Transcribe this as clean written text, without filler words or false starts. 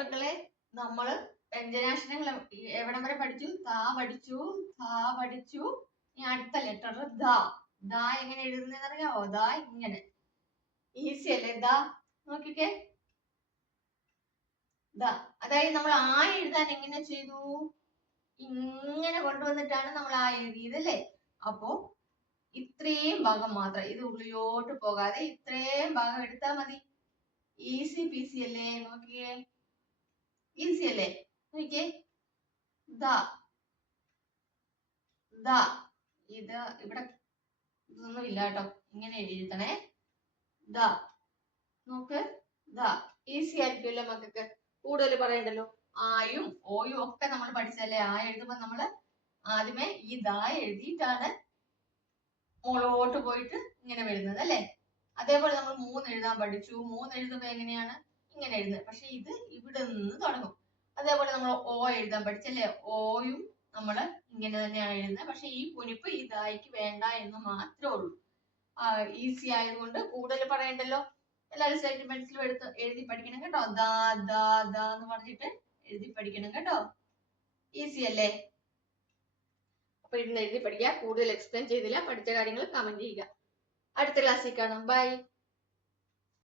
മക്കളെ, നമ്മള് വ്യഞ്ജനാക്ഷരങ്ങൾ എവിടം വരെ പഠിച്ചു? താ പഠിച്ചു, ഥാ പഠിച്ചു. ഇനി അടുത്ത ലെറ്റർ ദ. ദ എങ്ങനെ എഴുതുന്നതെന്ന് അറിയാവോ? ദ ഇങ്ങനെ. ഈസി അല്ലേ? ദ നോക്കിക്കേ. ദ അതായത് നമ്മൾ ആ എഴുതാൻ എങ്ങനെ ചെയ്തു? ഇങ്ങനെ കൊണ്ടുവന്നിട്ടാണ് നമ്മൾ ആ എഴുതിയത് അല്ലേ? അപ്പോ ഇത്രയും ഭാഗം മാത്രം, ഇത് ഉള്ളിലോട്ട് പോകാതെ ഇത്രയും ഭാഗം എടുത്താൽ മതി. ഈസി പീസി അല്ലേ? നോക്കിയേ, ഈസി അല്ലേ? നോക്കിയേ, ദ ദ. ഇത് ഇവിടെ ഇതൊന്നും ഇല്ല കേട്ടോ, ഇങ്ങനെ എഴുതണേ. ദ നോക്ക്, ദ. ഈസി ആയിരിക്കുമല്ലോ മക്കൾക്ക്, കൂടുതൽ പറയണ്ടല്ലോ. ആയും ഓയും ഒക്കെ നമ്മൾ പഠിച്ചല്ലേ. ആ എഴുതുമ്പോ നമ്മള് ആദ്യമേ ഈ ദ എഴുതിയിട്ടാണ് മുകളോട്ട് പോയിട്ട് ഇങ്ങനെ വരുന്നത് അല്ലേ? അതേപോലെ നമ്മൾ 3 എഴുതാൻ പഠിച്ചു. 3 എഴുതുമ്പോ എങ്ങനെയാണ്? ഇങ്ങനെ എഴുതുന്നത്. പക്ഷെ ഇത് ഇവിടെ നിന്ന് തുടങ്ങും. അതേപോലെ നമ്മൾ ഓ എഴുതാൻ പഠിച്ചല്ലേ? ഓയും നമ്മൾ ഇങ്ങനെ തന്നെയാണ് എഴുതുന്നത്. പക്ഷെ ഈ കുനിപ്പ് ഈ ദായിക്ക് വേണ്ട എന്ന് മാത്രമേ ഉള്ളൂ. ഈസി ആയതുകൊണ്ട് കൂടുതൽ പറയണ്ടല്ലോ. എല്ലാവരും സെറ്റ് പെൻസിലും എടുത്ത് എഴുതി പഠിക്കണം കേട്ടോ. ദാ ദാ ദാ എന്ന് പറഞ്ഞിട്ട് എഴുതി പഠിക്കണം കേട്ടോ. ഈസി അല്ലേ? അപ്പൊ ഇരുന്ന് എഴുതി പഠിക്കുക. കൂടുതൽ എക്സ്പ്ലെയിൻ ചെയ്തില്ല. പഠിച്ച കാര്യങ്ങൾ കമന്റ് ചെയ്യുക. അടുത്ത ക്ലാസ്സിൽ കാണാം. ബൈ.